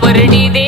புரடிதே